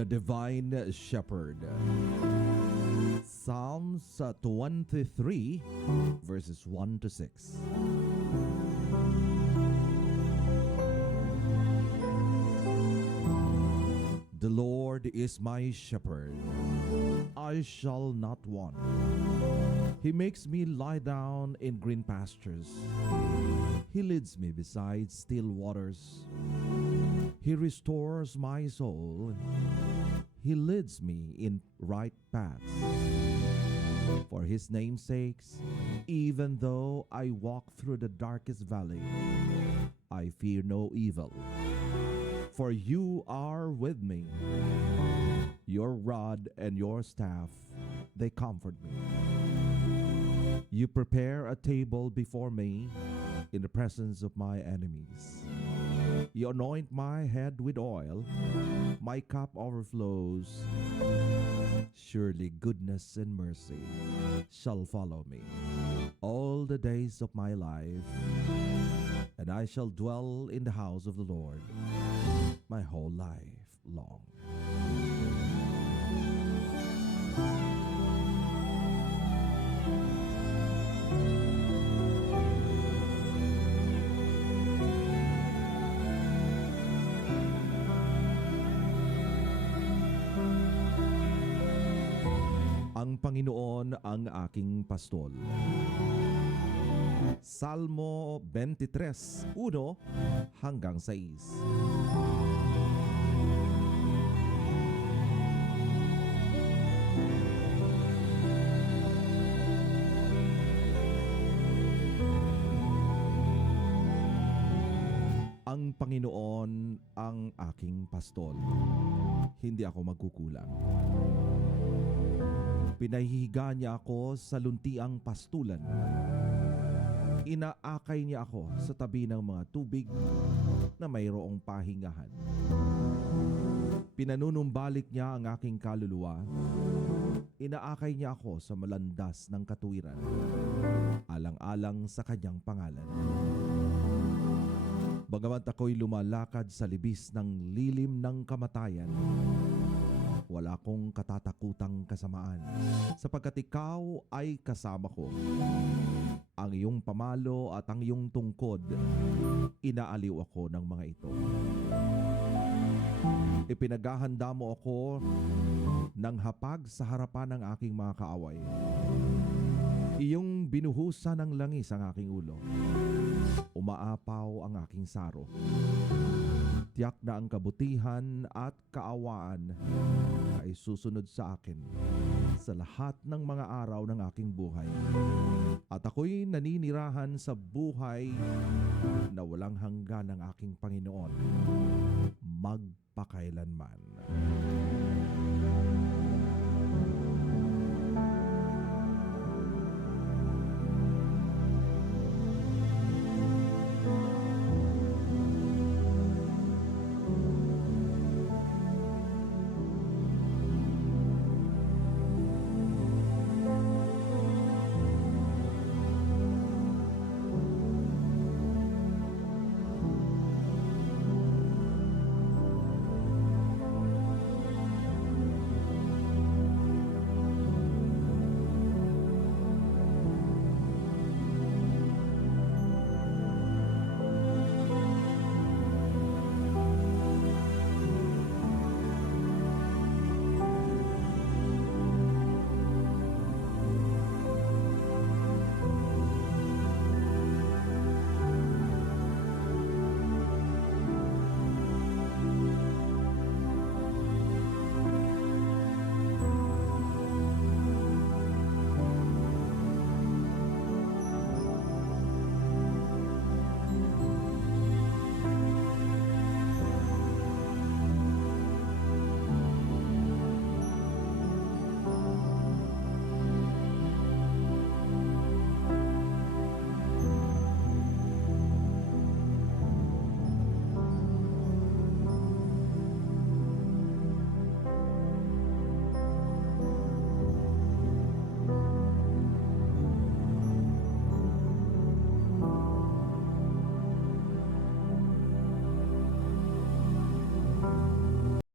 the Divine Shepherd. Psalms 23 verses 1 to 6. The Lord is my shepherd, I shall not want. He makes me lie down in green pastures. He leads me beside still waters. He restores my soul. He leads me in right paths. For his name's sakes, even though I walk through the darkest valley, I fear no evil. For you are with me. Your rod and your staff, they comfort me. You prepare a table before me in the presence of my enemies. You anoint my head with oil. My cup overflows. Surely goodness and mercy shall follow me all the days of my life, and I shall dwell in the house of the Lord my whole life long. Ang Panginoon ang aking pastol. Salmo 23, 1 hanggang 6. Ang Panginoon ang aking pastol. Hindi ako magkukulang. Pinahihiga niya ako sa luntiang pastulan. Inaakay niya ako sa tabi ng mga tubig na mayroong pahingahan. Pinanunumbalik niya ang aking kaluluwa. Inaakay niya ako sa malandas ng katuwiran, alang-alang sa kanyang pangalan. Bagamat ako'y lumalakad sa libis ng lilim ng kamatayan, wala akong katatakutang kasamaan, sapagkat ikaw ay kasama ko. Ang iyong pamalo at ang iyong tungkod, inaaliw ako ng mga ito. Ipinaghahanda mo ako ng hapag sa harapan ng aking mga kaaway. Iyong binuhusan ng langis ang aking ulo. Umaapaw ang aking saro. Tiyak na ang kabutihan at kaawaan ay susunod sa akin sa lahat ng mga araw ng aking buhay. At ako'y naninirahan sa buhay na walang hanggan ng aking Panginoon magpakailanman.